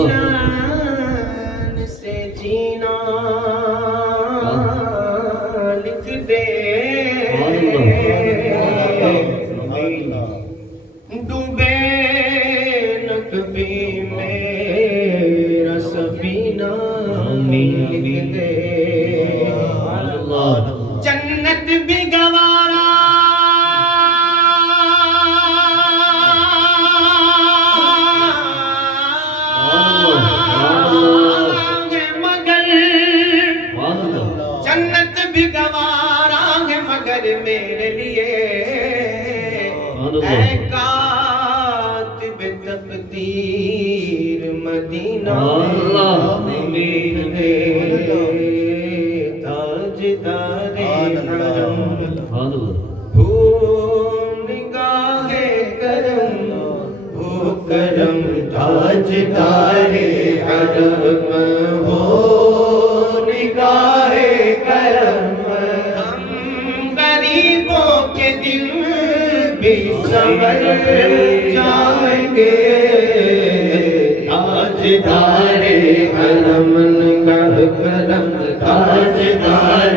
جان سے جینا لکھ دے، ڈوبے نہ کبھی میرا سفینہ لکھ دے، جنت بھی گوارا میرے لیے اے کاتب تقدیر مدینہ میرے تاجدار حرم، ہو نگاہ کرم، ہو کرم تاجدار حرم، ہو نگاہ کرم، غریبوں کے دل بھی سنور جائیں گے، تاجدار حرم نگاہ کرم، تاجدار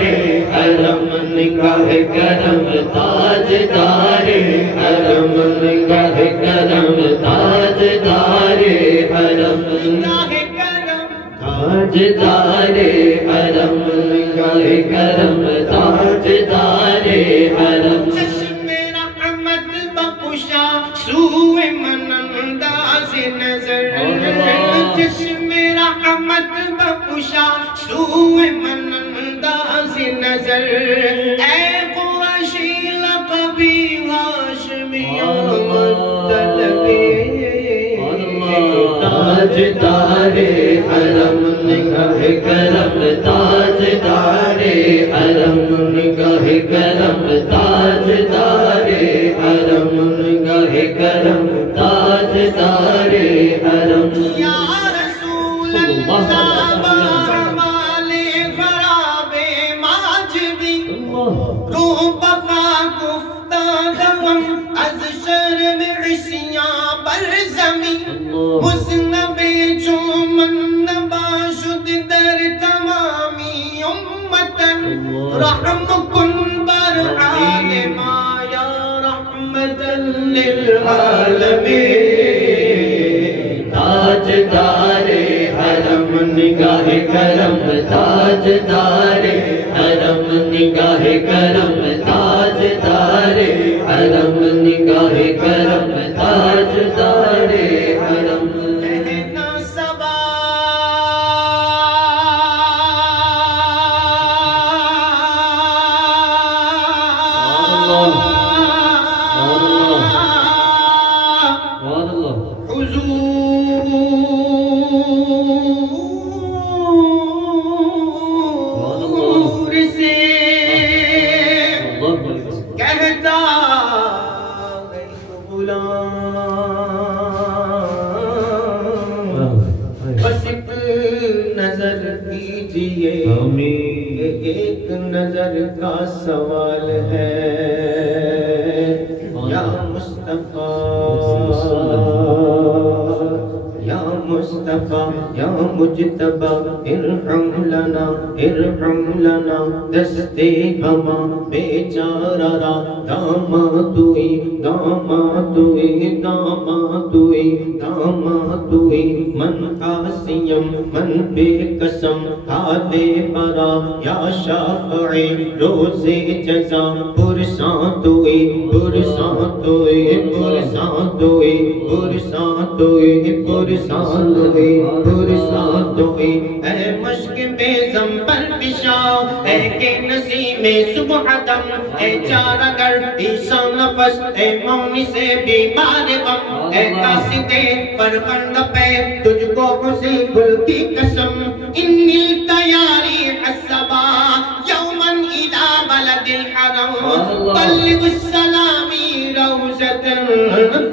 حرم نگاہ کرم، تاجدار حرم نگاہ کرم، تاجدار حرم نگاہ کرم، تاجدار حرم نگاہ کرم، تاجدار حرم، چشم رحمت بخشا سوئے من انداز نظر، چشم رحمت بخشا سوئے من انداز نظر، اے قریشی لقبی ہاشمی مطلبی، تاجدار حرم نگاہ کرم، تاجدار حرم نگاہ کرم، تاجدار حرم نگاہ کرم، تاجدار حرم، یا رسول اللہ بامال خراب ماجدی، روح بقا گفتہ غم از شرم عصیاں بر زمین، حسن بے چومن نباشد در تمامی امتن، رحم کن بر عالم یا رحمت للعالمین، تاجدار حرم نگاہ کرم، تاجدار حرم نگاہ کرم، تاجدار حرم نگاہ کرم، تاجدار حرم، کہنا سبا حضور سے کہتا غلام، بس ایک نظر کیجئے، ایک نظر کا سوال ہے، یا مصطفیٰ، یا مصطفیٰ، یا مجتبی، ارحم لنا، ارحم لنا، دستے ہما بیچارہ را، دامادوئی، دامادوئی، دامادوئی، دامادوئی، من قاسیم، من بے قسم، حالِ برا، یا شافعی، روز جزا، پرساں توئی، پرساں توئی، پرساں توئی، پرساں توئی، پرساں توئی، پرساں توئی، اے مشک میں زمبر پشا، اے کہ نسیم صبح دم، اے چارگر عیسیٰ نفس، اے مون سے بیمار غم اے قاصد فرخند پہ تجھ کو خوشی گل کی قسم انی التیاری حسبا یومن الى بلد الحرم بلغ السلامی روزة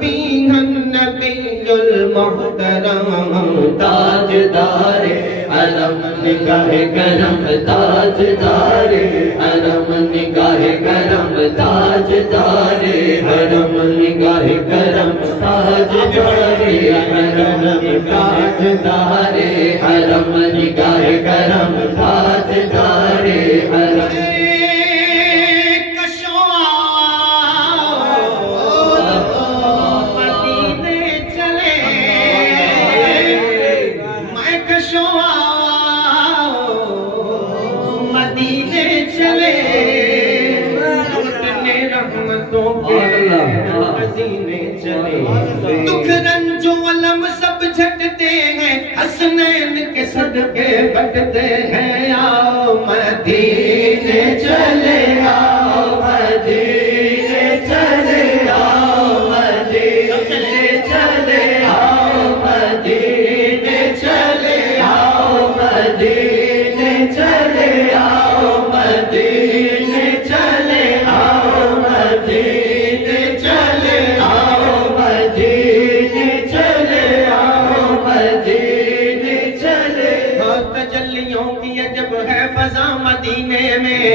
فیہا النبی المحترم تاجدار حرم نگاہ کرم تاجدار حرم نگاہ کرم تاجدار حرم نگاہ کرم تاجدار حرم تاجدار حرم نگاہ کرم تاجدار حرم دکھ رنج و علم سب جھٹتے ہیں حسنین کے صدقے بٹتے ہیں آؤ مدینے چلے آؤ مدینے چلے آؤ مدینے چلے آؤ مدینے چلے آؤ مدینے چلے آؤ مدینے چلے آؤ مدینے چلے آؤ مدینے چلے آؤ مدینے چلے تجلیوں کی عجب ہے فضا مدینے میں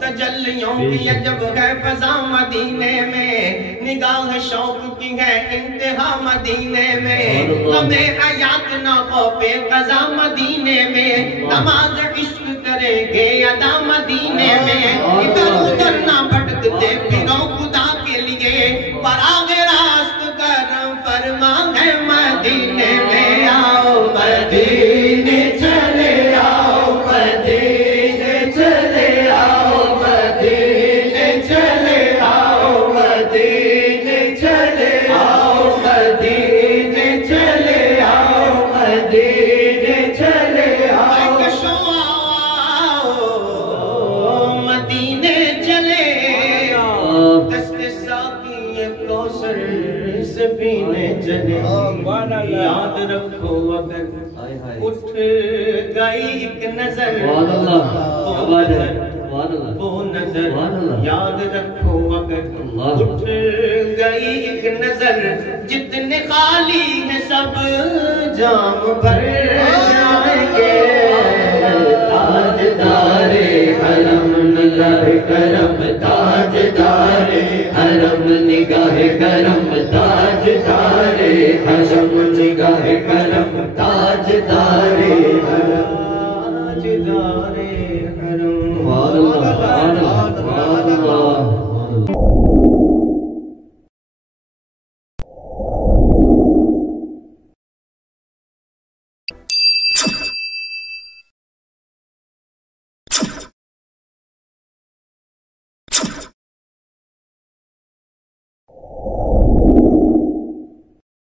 تجلیوں کی عجب ہے فضا مدینے میں نگاہ شوق کی ہے انتہا مدینے میں ہمیں حیات نہ خوف قضا مدینے میں نماز عشق کریں گے ادا مدینے میں ادھر ادھر نہ بھٹکتے پھرو خدا کے لیے براہ راست کرم فرما ہے مدینے میں آؤ مدینے چلے آؤ مدینے چلے آؤ مدینے چلے آؤ مدینے چلے آؤ مدینے چلے آؤ مدینے چلے آؤ مدینے چلے دست ساقی کوثر سے پینے چلے یاد رکھو اگر اٹھ گئی ایک نظر وہ نظر یاد رکھو اگر اٹھ گئی ایک نظر جتنے خالی ہیں سب جام بھر جائیں گے تاجدار حرم نگاہ کرم تاجدار حرم نگاہ کرم تاجدار حرم نگاہ کرم تاجدار